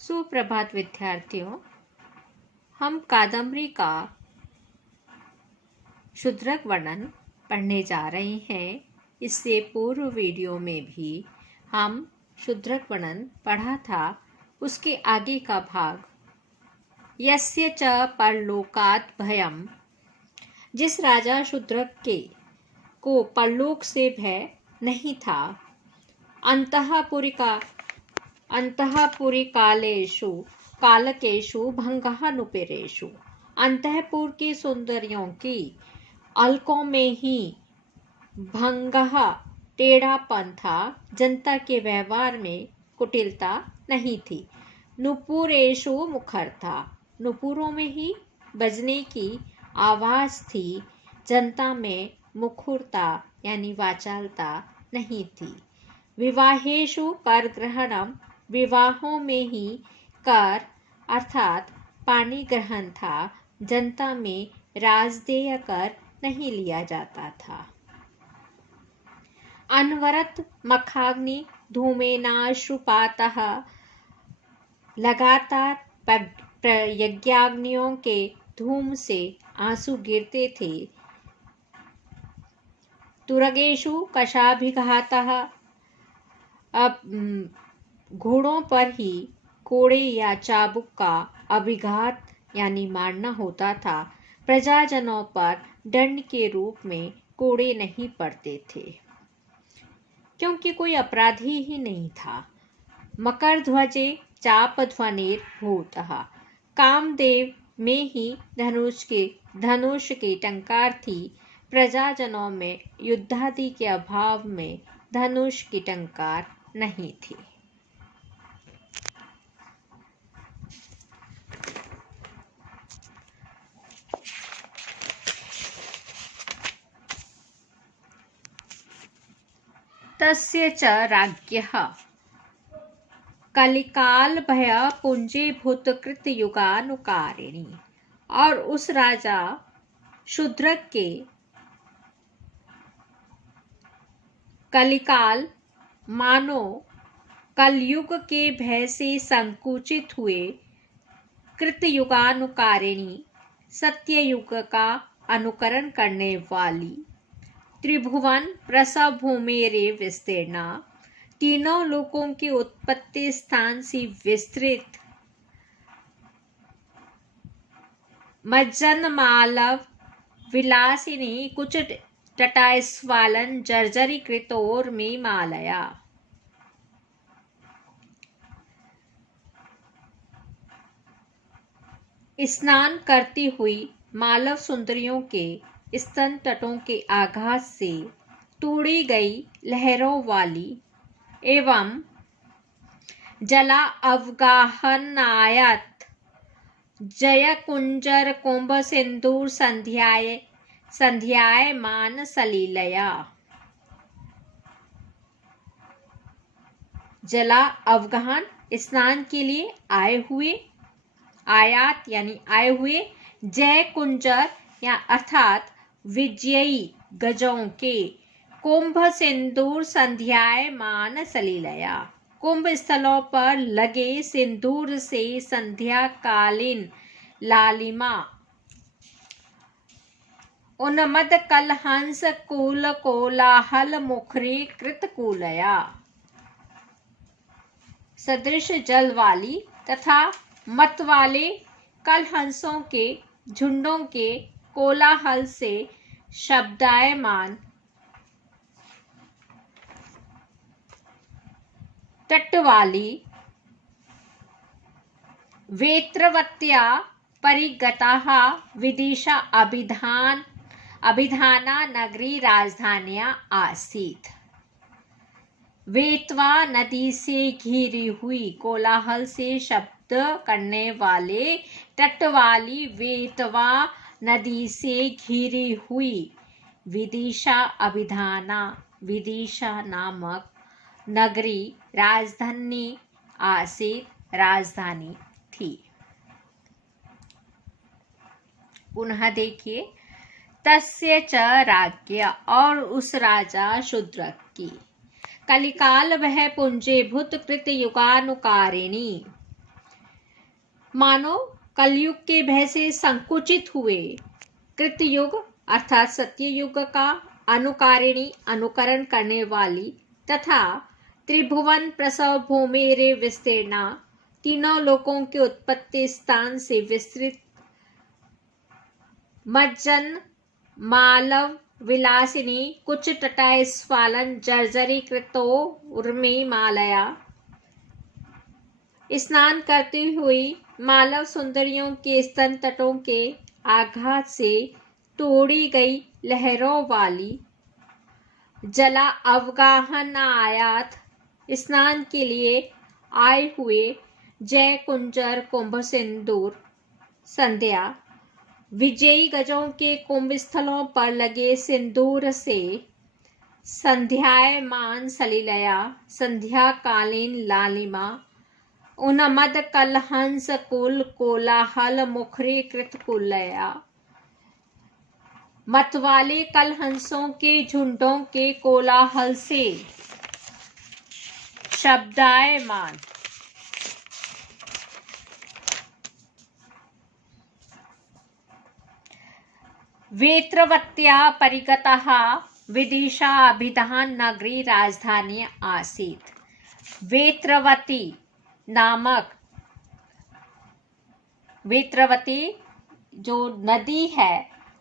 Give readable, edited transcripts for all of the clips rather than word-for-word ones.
सुप्रभात विद्यार्थियों, हम कादम्बरी का शूद्रक वर्णन पढ़ने जा रहे हैं। इससे पूर्व वीडियो में भी हम शूद्रक वर्णन पढ़ा था। उसके आगे का भाग यस्य च परलोकात् भयम्, जिस राजा शूद्रक के को परलोक से भय नहीं था, कालकेषु भंगः नुपेरेषु, अंतःपुर की सुंदरियों की अलकों में ही भंगः टेढ़ापन था, जनता के व्यवहार में कुटिलता नहीं थी। नुपुरेषु मुखरता, नुपुरों में ही बजने की आवाज थी, जनता में मुखरता यानी वाचालता नहीं थी। विवाहेषु कर ग्रहणम, विवाहों में ही कर अर्थात पानी ग्रहण था, जनता में राजदेय कर नहीं लिया जाता था। अनवरत मखाग्नि धूमेनाश्रुपातः, लगातार यज्ञाग्नियों के धूम से आंसू गिरते थे। तुरगेषु कशाभिघातः, अब घोड़ों पर ही कोड़े या चाबुक का अभिघात यानी मारना होता था। प्रजाजनों पर दंड के रूप में कोड़े नहीं पड़ते थे, क्योंकि कोई अपराधी ही नहीं था। मकर ध्वजे चाप ध्वनिर भूतः, कामदेव में ही धनुष की टंकार थी। प्रजाजनों में युद्धादि के अभाव में धनुष की टंकार नहीं थी। तस्य च राज्ञः कलिकाल भय पुंजीभूत कृत युगानुकारिणी, और उस राजा शूद्रक के कलिकाल मानो कलयुग के भय से संकुचित हुए, कृतयुगानुकारिणी सत्ययुग का अनुकरण करने वाली, त्रिभुवन प्रसव भूमेरे विस्तीर्णा, तीनों लोकों के उत्पत्ति स्थान से विस्तृत, मज्जन मालव विलासिनी कुछ टटास्वालन जर्जरी कृतोर में मालया, स्नान करती हुई मालव सुंदरियों के स्तन तटों के आघात से तोड़ी गई लहरों वाली एवं जला अवगाहनायत जय कुंजर कुंभ सिंदूर संध्याय मान सलीलया, जला अवगाहन स्नान के लिए आए हुए, जय कुंजर या अर्थात विजयी गजों के, कुंभ सिंदूर संध्यायमान सलीलया, कुंभ स्थलों पर लगे सिंदूर से संध्याकालीन लालिमा, उन्मद कलहंस कूल कोलाहल मुखरी कृतकूलया, सदृश जल वाली तथा मत वाले कलहंसों के झुंडों के कोलाहल से शब्दायमान, तट वाली वेत्रवत्या परिगताः विदिशा अभिधाना नगरी राजधानिया आसीत। वेतवा नदी से घिरी हुई, कोलाहल से शब्द करने वाले तट वाली वेतवा नदी से घिरी हुई विदिशा अभिधाना, विदिशा नामक नगरी राजधानी आसीत, राजधानी थी। पुनः देखिए, तस्य च राज्ञ, और उस राजा शूद्रक की, कलिकाल वह पुंजीभूत कृत युगानुकारिणी, मानव कलयुग के भय से संकुचित हुए। कृतयुग अर्थात सत्ययुग का अनुकारिणी अनुकरण करने वाली तथा त्रिभुवन प्रसव भूमि रे विस्तीर्णा तीनों लोकों के उत्पत्ति स्थान से विस्तृत मज्जन मालव विलासिनी कुछ तटाय स्फालन जर्जरी कृतो उर्मी मालया स्नान करती हुई मालव सुंदरियों के स्तन तटों के आघात से तोड़ी गई लहरों वाली जला अवगाहन आयात स्नान के लिए आए हुए जय कुंजर कुंभ सिंदूर संध्या विजयी गजों के कुंभ स्थलों पर लगे सिंदूर से संध्यायमान सलिलया संध्याकालीन लालिमा उन्मद कलहंस कुल कोलाहल मुखरी कृत कुलया मतवाले कलहंसों के झुंडों के कोलाहल से शब्दायमान वेत्रवत्या परिगतः विदिशा अभिधान नगरी राजधानी आसीत्। वेत्रवती नामक वेत्रवती जो नदी है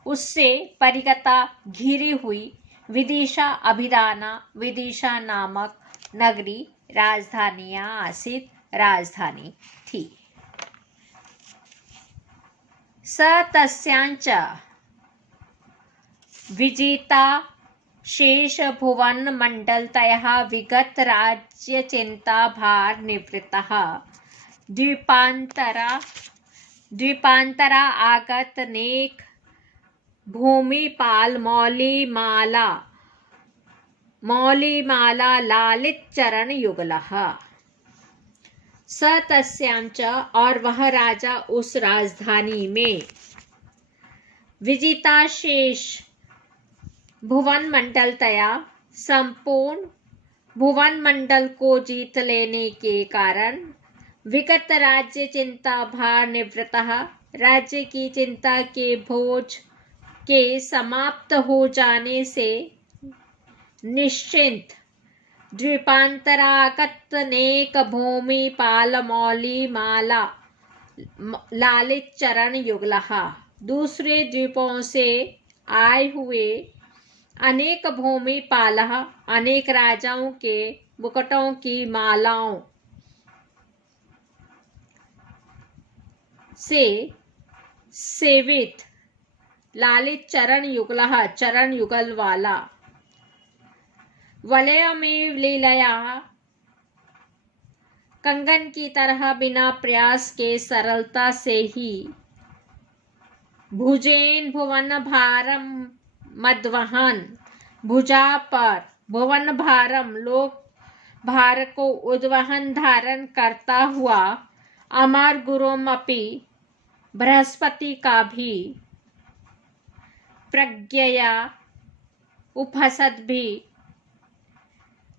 उससे परिगता घिरी हुई विदिशा अभिधाना विदिशा नामक नगरी राजधानिया आसीत राजधानी थी। स तस्यांच विजेता शेष भुवन मंडलतयः विगत राज्य चिंता भार निवृत्तः द्वीपांतरा आगत नेक भूमिपाल मौलिमाला लालित चरण युगलः। स तस्यांच और वह राजा उस राजधानी में विजिता शेष भुवन मंडल तया संपूर्ण भुवन मंडल को जीत लेने के कारण विगत राज्य चिंता भार निवृत्तः राज्य की चिंता के बोझ के समाप्त हो जाने से निश्चिंत द्वीपांतरागत नेक भूमि पाल मौली माला लालित चरण युगलः दूसरे द्वीपों से आए हुए अनेक भूमि पालह अनेक राजाओं के मुकुटों की मालाओं से सेवित लालित चरण युगलः चरण युगल वाला वलय में लीलया कंगन की तरह बिना प्रयास के सरलता से ही भुजेन भुवन भारम मदवहन भुजा पर भुवन भारम लोक भार को उद्वहन धारण करता हुआ अमर गुरुमपि बृहस्पति का भी प्रज्ञया उपहसद भी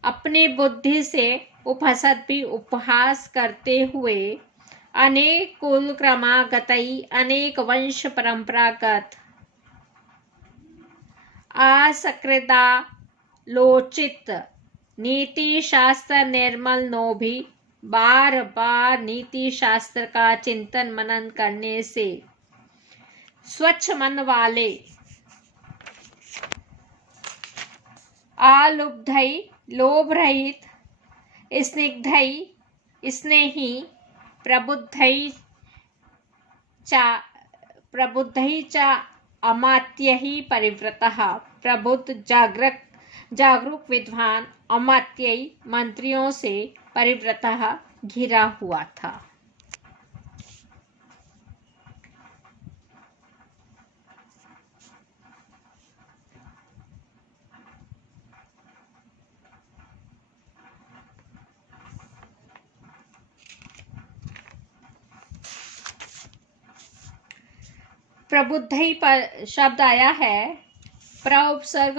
अपनी बुद्धि से उपहसद भी उपहास करते हुए अनेक कुल क्रमागतई अनेक वंश परंपरागत असकृदा लोचित नीति शास्त्र निर्मल नो भी बार बार नीति शास्त्र का चिंतन मनन करने से स्वच्छ मन वाले आलुब्धई लोभ रहित स्निग्धई स्नेही प्रबुद्धई च अमात्यहि परिवृतः प्रबुद्ध जागरूक विद्वान अमात्यई मंत्रियों से परिवृतः घिरा हुआ था। प्रबुद्धई पर शब्द आया है प्र उपसर्ग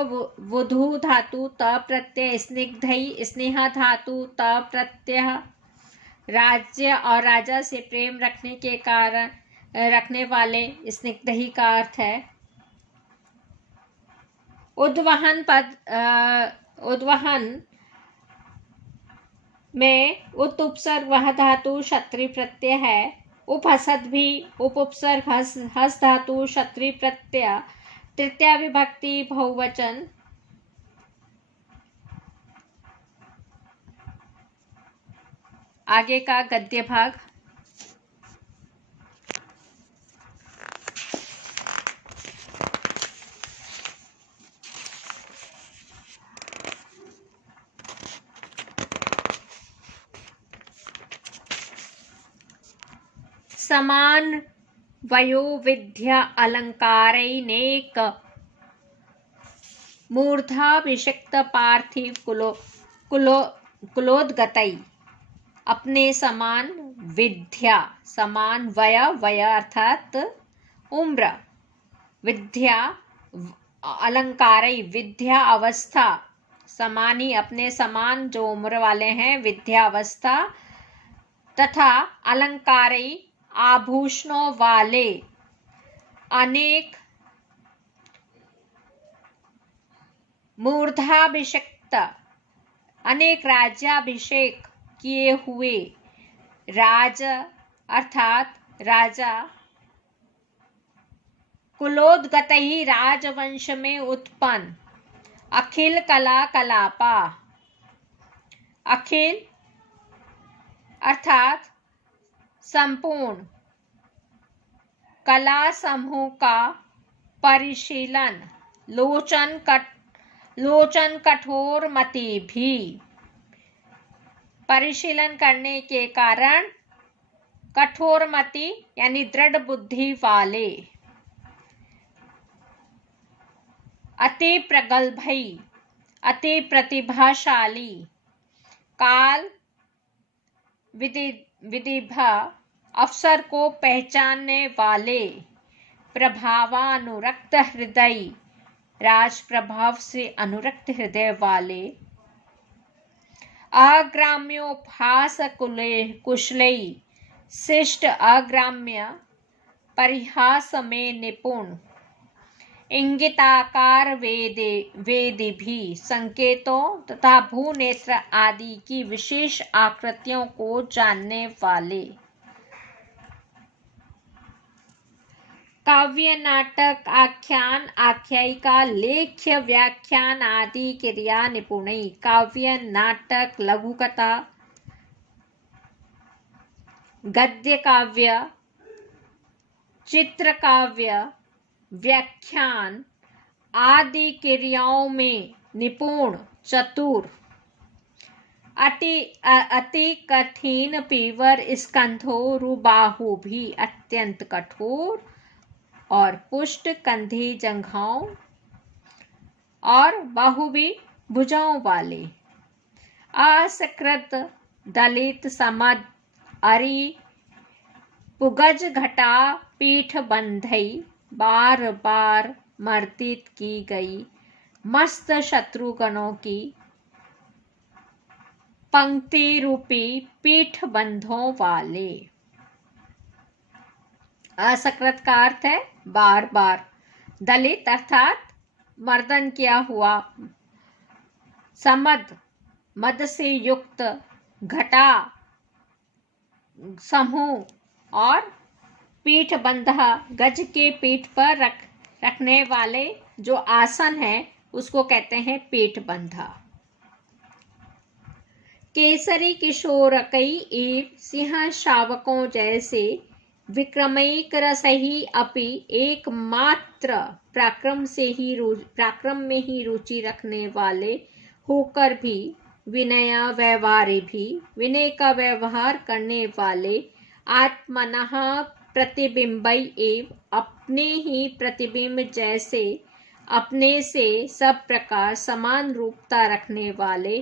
वधु धातु त प्रत्यय स्निग्धई स्नेह धातु त प्रत्यय राज्य और राजा से प्रेम रखने के कारण रखने वाले स्निग्ध ही का अर्थ है। उद्वहन पद उद्वहन में उत उपसर्ग वह धातु क्षत्रिय प्रत्यय है। उपहसद भी उप उपसर्ग हस धातु क्षत्रिय प्रत्यय तृतीया विभक्ति बहुवचन। आगे का गद्य भाग। समान वयोविध्य अलंकारैनेक मूर्धाभिषिक्त पार्थिव कुलोद्गतै। अपने समान विद्या, समान वय अर्थात उम्र, विद्या अलंकारई विद्या अवस्था, समानी अपने समान जो उम्र वाले हैं विद्या अवस्था, तथा अलंकारई आभूषणों वाले अनेक मूर्धाभिषिक्त अनेक राज्याभिषेक किए हुए राज अर्थात राजा, कुलोद्गत ही राजवंश में उत्पन्न, अखिल कला कलापा, अखिल अर्थात संपूर्ण कला समूह का परिशीलन, लोचन कठोर मति भी, परिशीलन करने के कारण कठोर मति यानी दृढ़ बुद्धि वाले, अति प्रगल्भई अति प्रतिभाशाली, काल विदिभा अवसर को पहचानने वाले, प्रभावानुरक्त हृदय राज प्रभाव से अनुरक्त हृदय वाले, अग्राम्योपहास कुशलई शिष्ट अग्राम्य परिहास में निपुण, इंगिताकार वेदी भी संकेतों तथा भूनेत्र आदि की विशेष आकृतियों को जानने वाले, काव्य नाटक आख्यान आख्यायिका लेख्य व्याख्यान आदि क्रिया निपुणी। काव्य नाटक लघुकथा गद्य काव्य चित्र काव्य व्याख्यान आदि क्रियाओं में निपुण चतुर, अति कठिन पीवर स्कंधो रुबाहु भी अत्यंत कठोर, और पुष्ट कंधी जंघाओं और बाहु भी भुजाओं वाले, असकृत दलित समद अरि पुगज घटा पीठ बंधई, बार बार मर्दित की गई मस्त शत्रुगणों की पंक्ति रूपी पीठ बंधों वाले। असकृत का अर्थ है बार बार, दलित अर्थात मर्दन किया हुआ, समद मद से युक्त, घटा समूह, और पीठ बंधा गज के पीठ पर रखने वाले जो आसन है उसको कहते हैं पीठ बंधा। केसरी किशोरकई एव सिंह शावकों जैसे विक्रमैक रसही अपि एकमात्र पराक्रम में ही रुचि रखने वाले होकर भी विनय व्यवहारे भी विनय का व्यवहार करने वाले, आत्मनः प्रतिबिंबई एव अपने ही प्रतिबिंब जैसे अपने से सब प्रकार समान रूपता रखने वाले,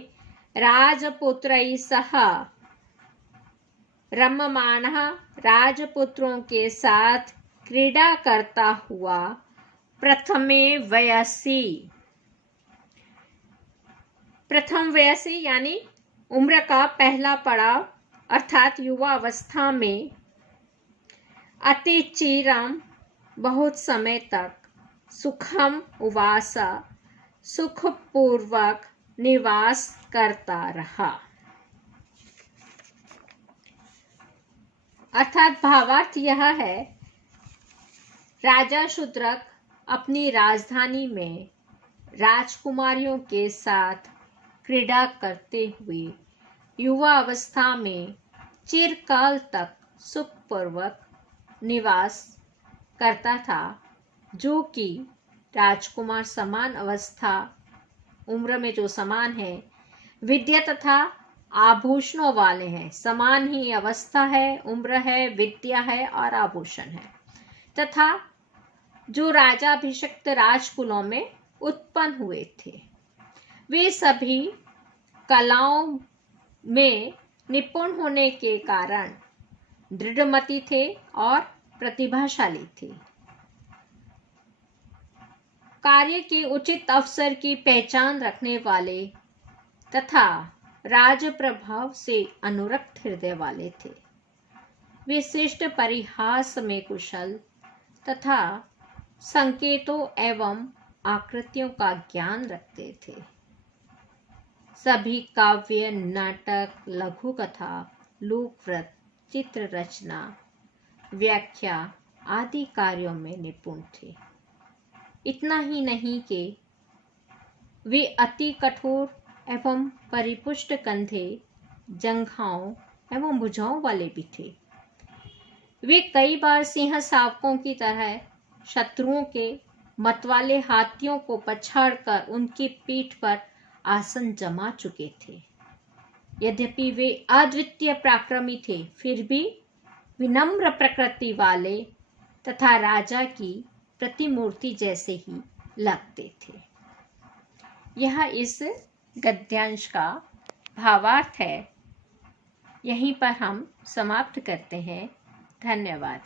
राजपुत्रई सह रममाणः राजपुत्रों के साथ क्रीड़ा करता हुआ, प्रथम वयसी यानी उम्र का पहला पड़ाव, अर्थात युवा अवस्था में अति चिरम बहुत समय तक सुखम उवासा सुखपूर्वक निवास करता रहा। अर्थात भावार्थ यह है, राजा शूद्रक अपनी राजधानी में राजकुमारियों के साथ क्रीड़ा करते हुए युवा अवस्था में चिरकाल तक सुखपूर्वक निवास करता था, जो कि राजकुमार समान अवस्था उम्र में जो समान है, विद्या तथा आभूषणों वाले हैं। समान ही अवस्था है, उम्र है, विद्या है और आभूषण है, तथा जो राजाभिषिक्त राजकुलों में उत्पन्न हुए थे, वे सभी कलाओं में निपुण होने के कारण दृढ़मति थे और प्रतिभाशाली थे। कार्य के उचित अवसर की पहचान रखने वाले तथा राज प्रभाव से अनुरक्त हृदय वाले थे। विशिष्ट परिहास में कुशल तथा संकेतों एवं आकृतियों का ज्ञान रखते थे। सभी काव्य, नाटक, लघु कथा, लोकवृत्त, चित्र रचना, व्याख्या आदि कार्यों में निपुण थे। इतना ही नहीं कि वे अति कठोर एवं परिपुष्ट कंधे, जंघाओं एवं भुजाओं वाले भी थे। वे कई बार सिंह शावकों की तरह शत्रुओं के मतवाले हाथियों को पछाड़कर उनकी पीठ पर आसन जमा चुके थे। यद्यपि वे अद्वितीय पराक्रमी थे, फिर भी विनम्र प्रकृति वाले तथा राजा की प्रतिमूर्ति जैसे ही लगते थे। यह इस गद्यांश का भावार्थ है। यहीं पर हम समाप्त करते हैं। धन्यवाद।